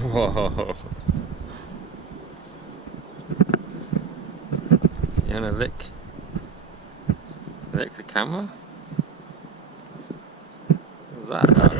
Whoa. You wanna lick the camera? What's that about?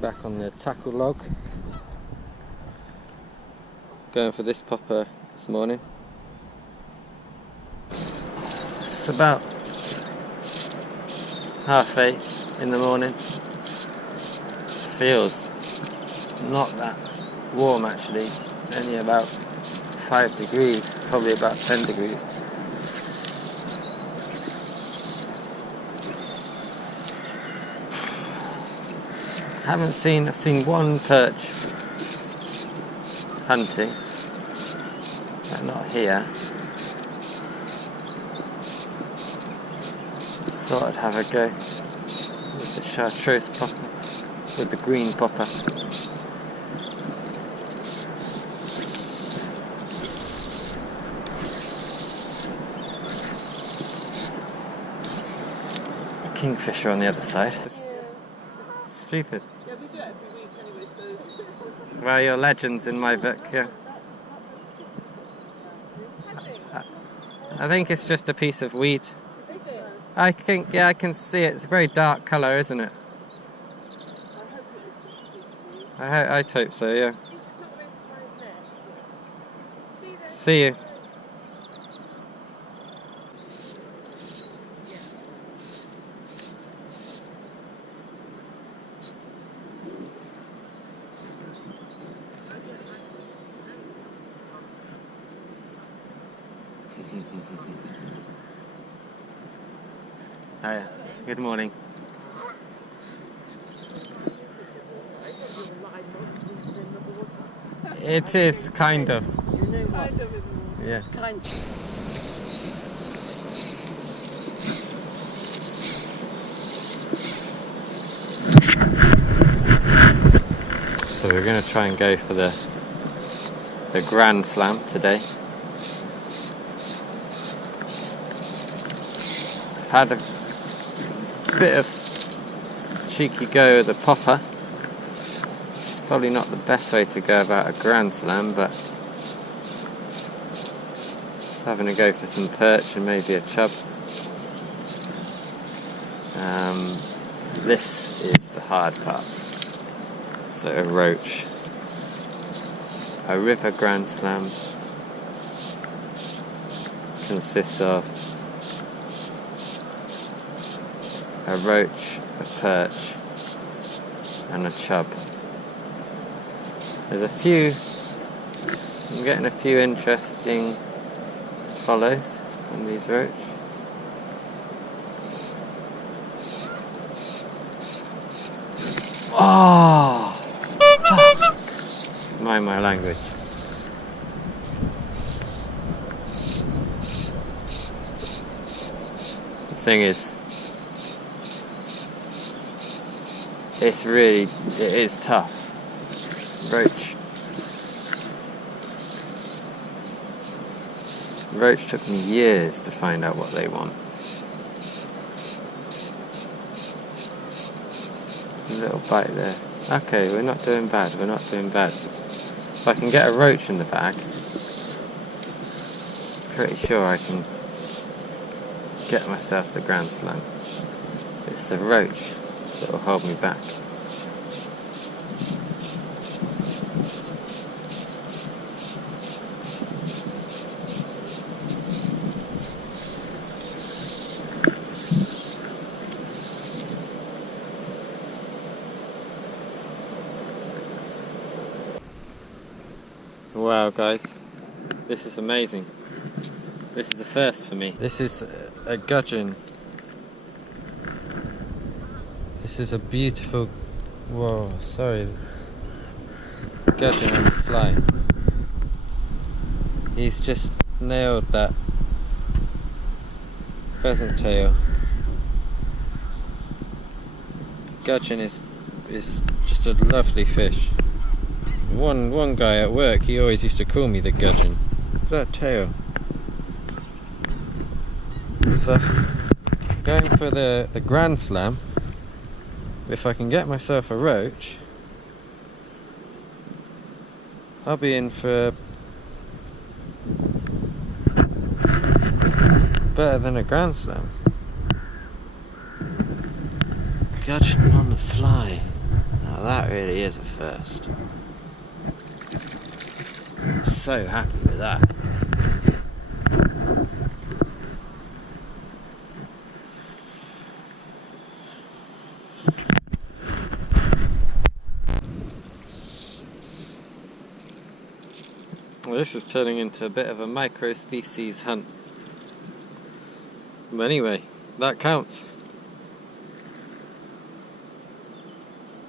Back on the tackle log. Going for this popper this morning. It's about 8:30 in the morning. Feels not that warm actually, only about 5 degrees, probably about 10 degrees. I've seen one perch hunting, but not here. Thought I'd have a go with the chartreuse popper, with the green popper. Kingfisher on the other side. Stupid. Yeah, we do it every week anyway, so... Well, you're legends in my book, yeah. I think it's just a piece of weed. Is it? I think, yeah, I can see it. It's a very dark colour, isn't it? I'd hope so, yeah. See you. Hiya. Good morning. It is kind of. Kind of, isn't it? Yeah. Kind of. So we're going to try and go for the Grand Slam today. I've had a bit of cheeky go with the popper. It's probably not the best way to go about a Grand Slam, but just having a go for some perch and maybe a chub. This is the hard part. So a roach, a river Grand Slam consists of a roach, a perch and a chub. There's a few, I'm getting a few interesting follows on these roach. Oh! Fuck. Mind my language. The thing is, it is tough. Roach took me years to find out what they want. A little bite there. Okay, we're not doing bad. If I can get a roach in the bag, pretty sure I can get myself the Grand Slam. It's the roach that will hold me back. Wow guys, this is amazing. This is a first for me. This is a gudgeon. This is a beautiful, whoa, sorry, gudgeon on the fly. He's just nailed that pheasant tail. Gudgeon is just a lovely fish. One guy at work, he always used to call me the gudgeon. That tail. So going for the Grand Slam. If I can get myself a roach, I'll be in for better than a Grand Slam. Gudgeon on the fly. Now that really is a first. I'm so happy with that. Well, this is turning into a bit of a micro-species hunt. But anyway, that counts.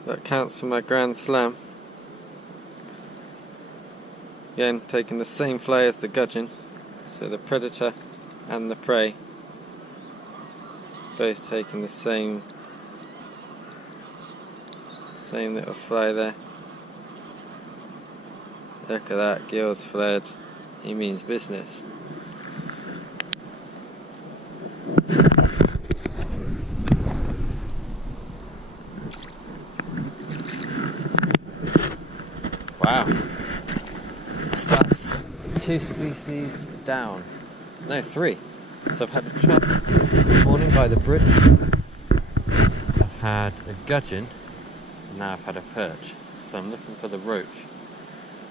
That counts for my Grand Slam. Again, taking the same fly as the gudgeon. So the predator and the prey both taking the same little fly there. Look at that, Gil's flared. He means business. Wow. So that's 2 species down. No, 3. So I've had a chub this morning by the bridge. I've had a gudgeon. And now I've had a perch. So I'm looking for the roach.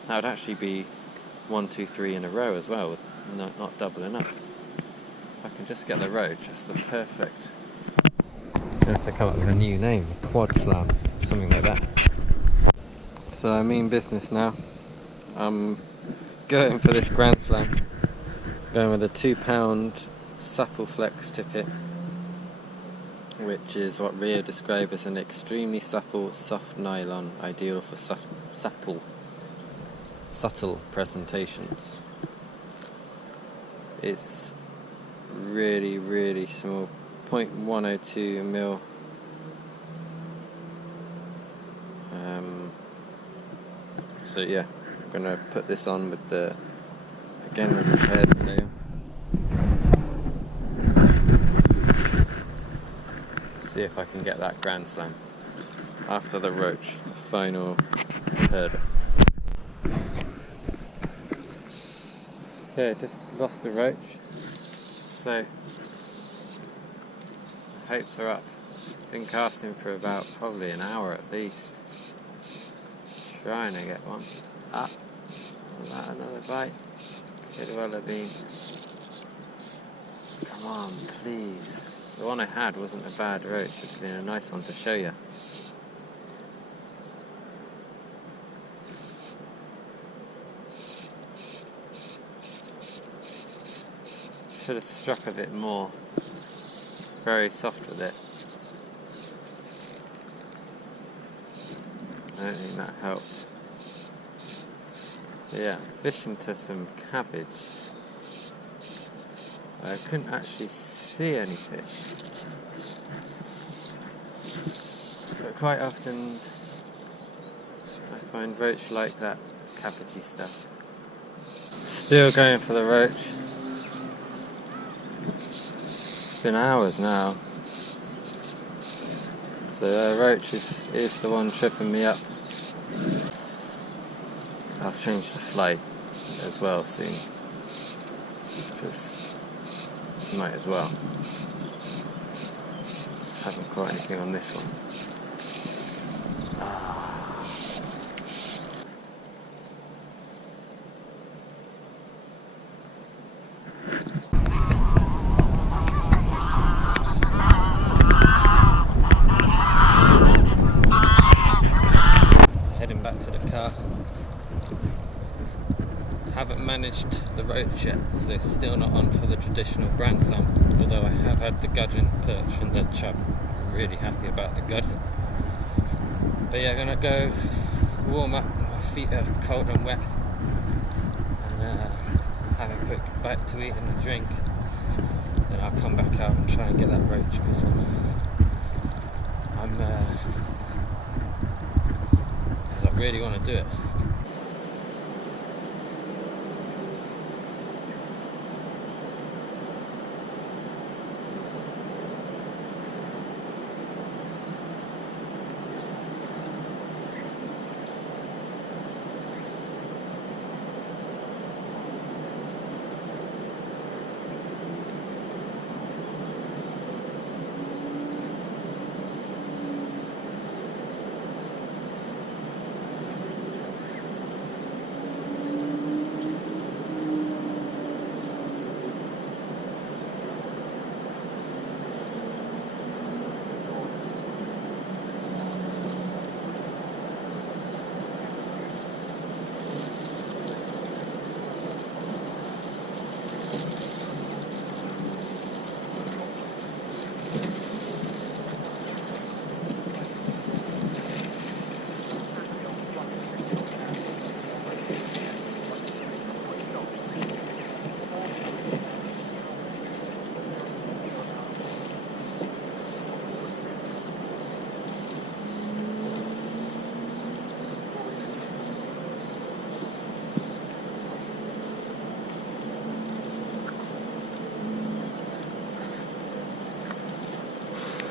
That would actually be 1, 2, 3 in a row as well, with not doubling up. If I can just get the roach, that's the perfect. I'm going to have to come up with a new name, quad slam, something like that. So I mean business now. I'm going for this Grand Slam. Going with a 2-pound Supple Flex tippet, which is what Rio described as an extremely supple, soft nylon, ideal for subtle presentations. It's really, really small, 0.102 mil. So yeah, I'm gonna put this on with the hare's tail. See if I can get that Grand Slam after the roach, the final hurdle. Okay, just lost the roach, so hopes are up. Been casting for about probably an hour at least, trying to get one. Ah, was that another bite? Could well have been. Come on, please. The one I had wasn't a bad roach, it would have been a nice one to show you. Should have struck a bit more. Very soft with it. I don't think that helped. But yeah, fish into some cabbage. I couldn't actually see any fish. But quite often I find roach like that cabbagey stuff. Still going for the roach. It's been hours now. So roach is the one tripping me up. I'll change the fly as well soon, because might as well. Just haven't caught anything on this one. Heading back to the car. Haven't managed the roach yet, so still not on for the traditional Grand Slam, although I have had the gudgeon, perch and the chub. I'm really happy about the gudgeon. But yeah, I'm gonna go warm up, my feet are cold and wet, and have a quick bite to eat and a drink. Then I'll come back out and try and get that roach, because I really want to do it.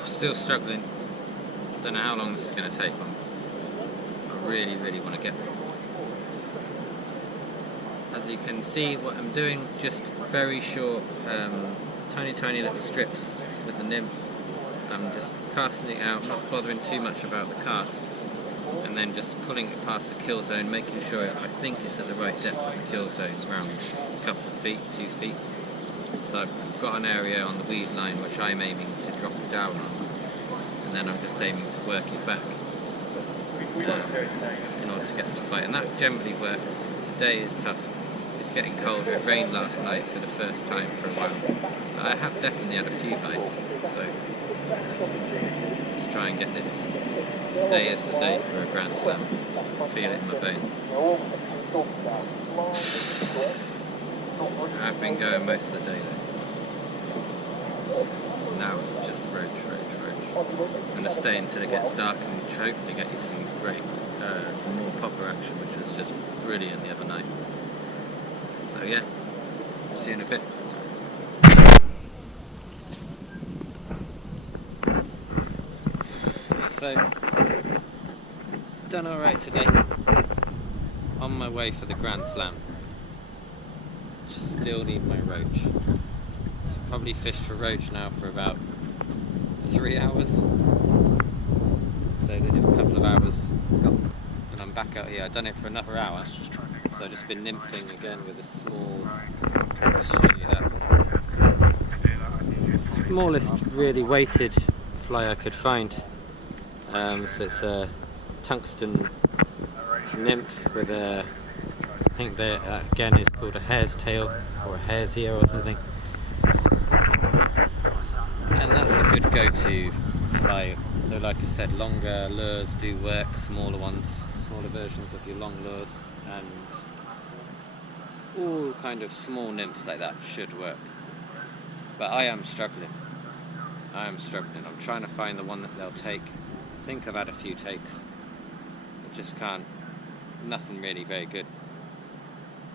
Still struggling. Don't know how long this is going to take on. I really want to get them. As you can see, what I'm doing, just very short, tiny little strips with the nymph. I'm just casting it out, not bothering too much about the cast, and then just pulling it past the kill zone, making sure I think it's at the right depth of the kill zone, around a couple of feet, 2 feet. So I've got an area on the weed line which I'm aiming to drop it down on, and then I'm just aiming to work it back in order to get them to bite, and that generally works. Today is tough, it's getting colder, it rained last night for the first time for a while. I have definitely had a few bites, so let's try and get this. Today is the day for a Grand Slam, feel it in my bones. I've been going most of the day though. Now it's just roach. I'm going to stay until it gets dark and hopefully get you some great, some more popper action, which was just brilliant the other night. So yeah, see you in a bit. So, done alright today. On my way for the Grand Slam. Just still need my roach. Probably fished for roach now for about 3 hours. So they did a couple of hours, and I'm back out here. I've done it for another hour, so I've just been nymphing again with a small, smallest really weighted fly I could find. So it's a tungsten nymph with a, I think that again is called a hare's tail or a hare's ear or something. And that's a good go-to fly. Though like I said, longer lures do work, smaller ones, smaller versions of your long lures, and all kind of small nymphs like that should work. But I am struggling. I'm trying to find the one that they'll take. I think I've had a few takes. I just can't, nothing really very good.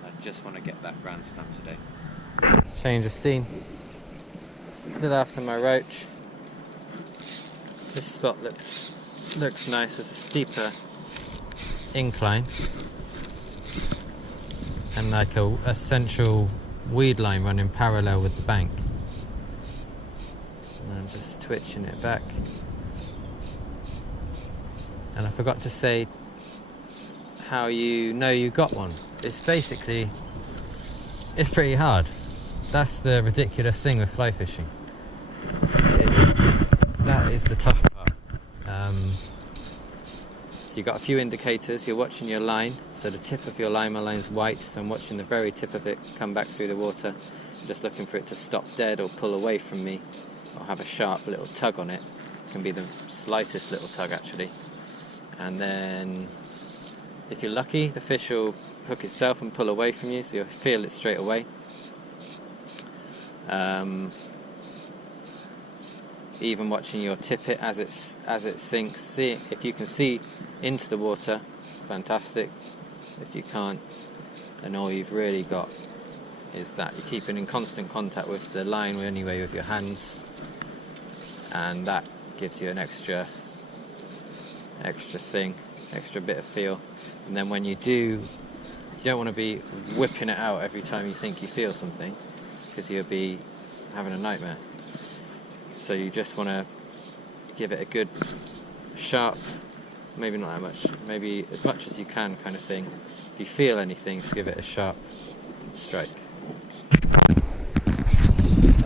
I just want to get that Grand Slam today. Change of scene. Still after my roach. This spot looks nice. It's a steeper incline. and like a central weed line running parallel with the bank. And I'm just twitching it back. And I forgot to say how you know you got one. It's basically, it's pretty hard. That's the ridiculous thing with fly fishing. That is the tough part. So you've got a few indicators. You're watching your line. So the tip of your line, my line's white, so I'm watching the very tip of it come back through the water. Just looking for it to stop dead or pull away from me, or have a sharp little tug on it. It can be the slightest little tug actually. And then if you're lucky, the fish will hook itself and pull away from you, so you'll feel it straight away. Even watching your tippet as it sinks, see if you can see into the water, fantastic. If you can't, then all you've really got is that you're keeping in constant contact with the line anyway with your hands, and that gives you an extra thing, extra bit of feel. And then when you do, you don't want to be whipping it out every time you think you feel something, because you'll be having a nightmare. So you just want to give it a good sharp, maybe not that much, maybe as much as you can kind of thing. If you feel anything, just give it a sharp strike.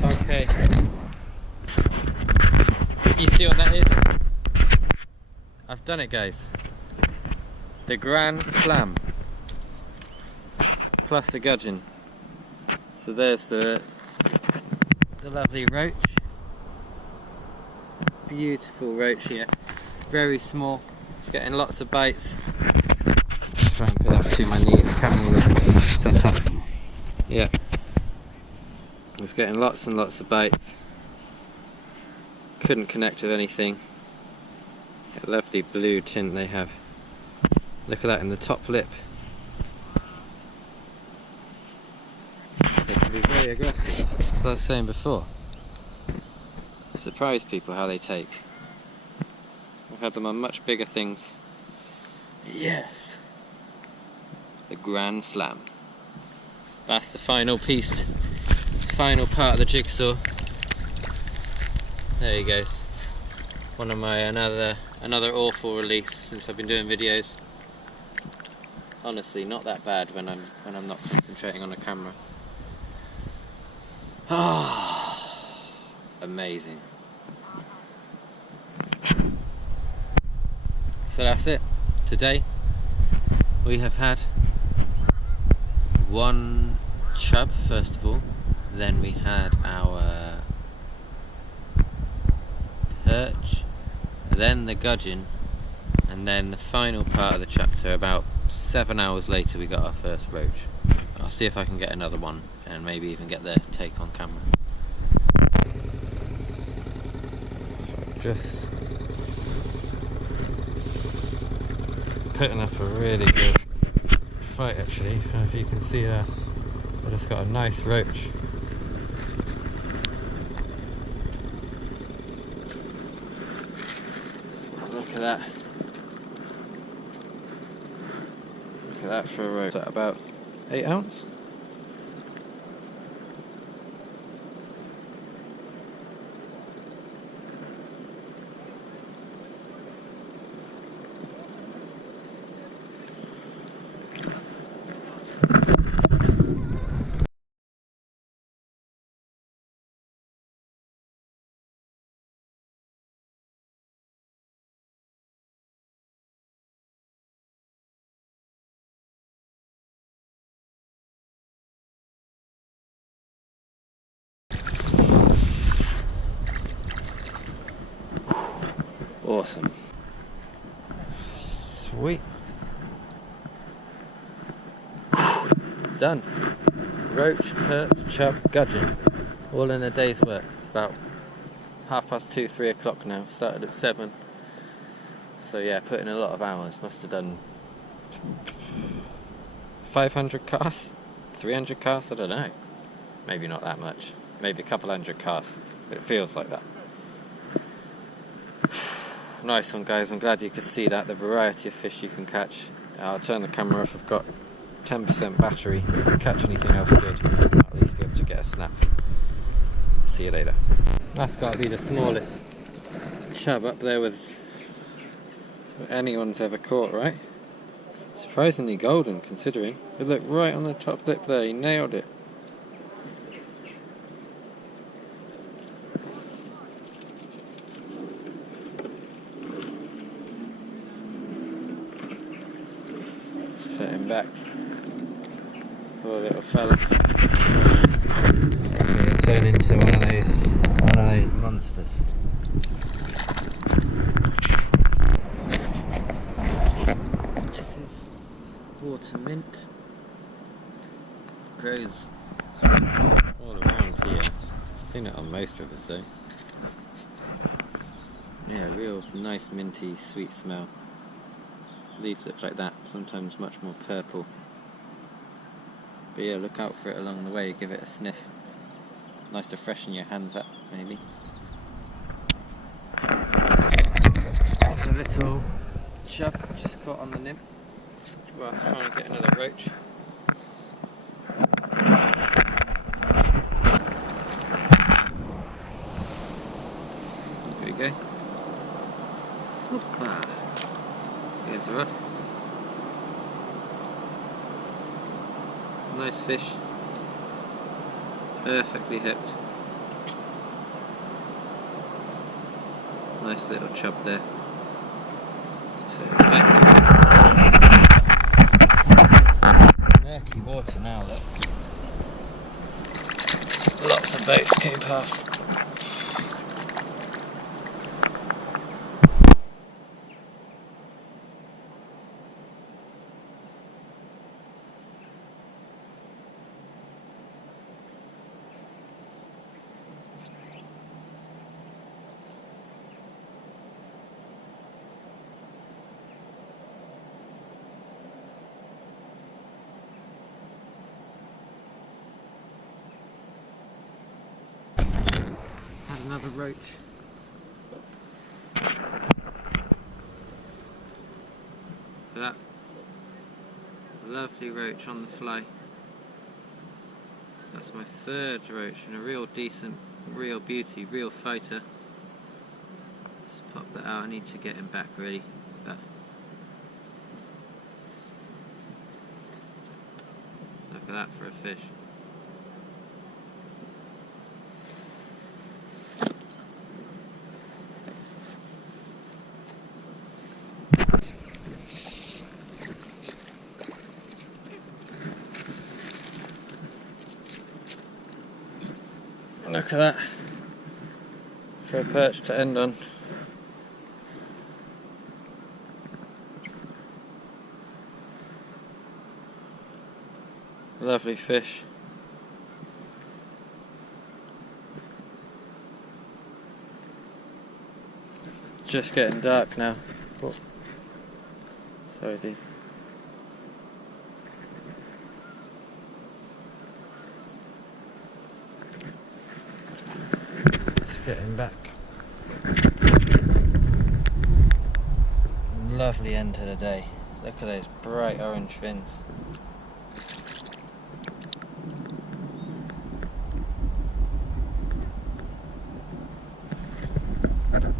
Okay. You see what that is? I've done it, guys. The Grand Slam. Plus the gudgeon. So there's the lovely roach. Beautiful roach here. Very small. It's getting lots of bites. Try and put that between my knees. Camera set up. Yeah. It's getting lots and lots of bites. Couldn't connect with anything. A lovely blue tint they have. Look at that in the top lip. They can be very aggressive. As I was saying before. Surprise people how they take. I've had them on much bigger things. Yes! The Grand Slam. That's the final piece, final part of the jigsaw. There he goes. One of my another awful release since I've been doing videos. Honestly, not that bad when I'm not concentrating on the camera. Ah, amazing. So that's it. Today we have had one chub first of all, then we had our perch, then the gudgeon, and then the final part of the chapter, about 7 hours later, we got our first roach. I'll see if I can get another one and maybe even get their take on camera. Just putting up a really good fight actually. I don't know if you can see there, I just got a nice roach. Look at that. Look at that for a roach. Is that about 8 ounce? Awesome. Sweet. Done. Roach, perch, chub, gudgeon. All in a day's work. It's about 2:30, 3 o'clock now. Started at 7. So yeah, put in a lot of hours. Must have done 500 casts? 300 casts? I don't know. Maybe not that much. Maybe a couple hundred casts. It feels like that. Nice one, guys. I'm glad you could see that, the variety of fish you can catch. I'll turn the camera off. I've got 10% battery. If we catch anything else good, I'll at least be able to get a snap. See you later. That's got to be the smallest chub up there with anyone's ever caught, right? Surprisingly golden considering. It looked right on the top lip there, he nailed it. Put him back. Poor little fella. He'll turn into one of those monsters. This is water mint. Grows all around here. I've seen it on most rivers though. Yeah, real nice minty sweet smell. Leaves look like that, sometimes much more purple. But yeah, look out for it along the way, give it a sniff. Nice to freshen your hands up, maybe. There's a little chub just caught on the nymph whilst trying to get another roach. Here we go. Hoppa. Here's the rod. Nice fish. Perfectly hooked. Nice little chub there. Murky water now, look. Lots of boats came past. Another roach. That lovely roach on the fly. So that's my third roach and a real decent, real beauty, real fighter. Just pop that out. I need to get him back ready. But look at that for a fish. Look at that, for a perch to end on. Lovely fish. Just getting dark now. Oh. Sorry, dude. Getting back. Lovely end to the day. Look at those bright orange fins.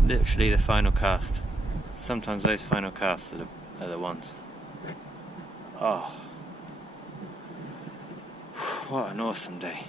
Literally the final cast. Sometimes those final casts are the ones. Oh, what an awesome day.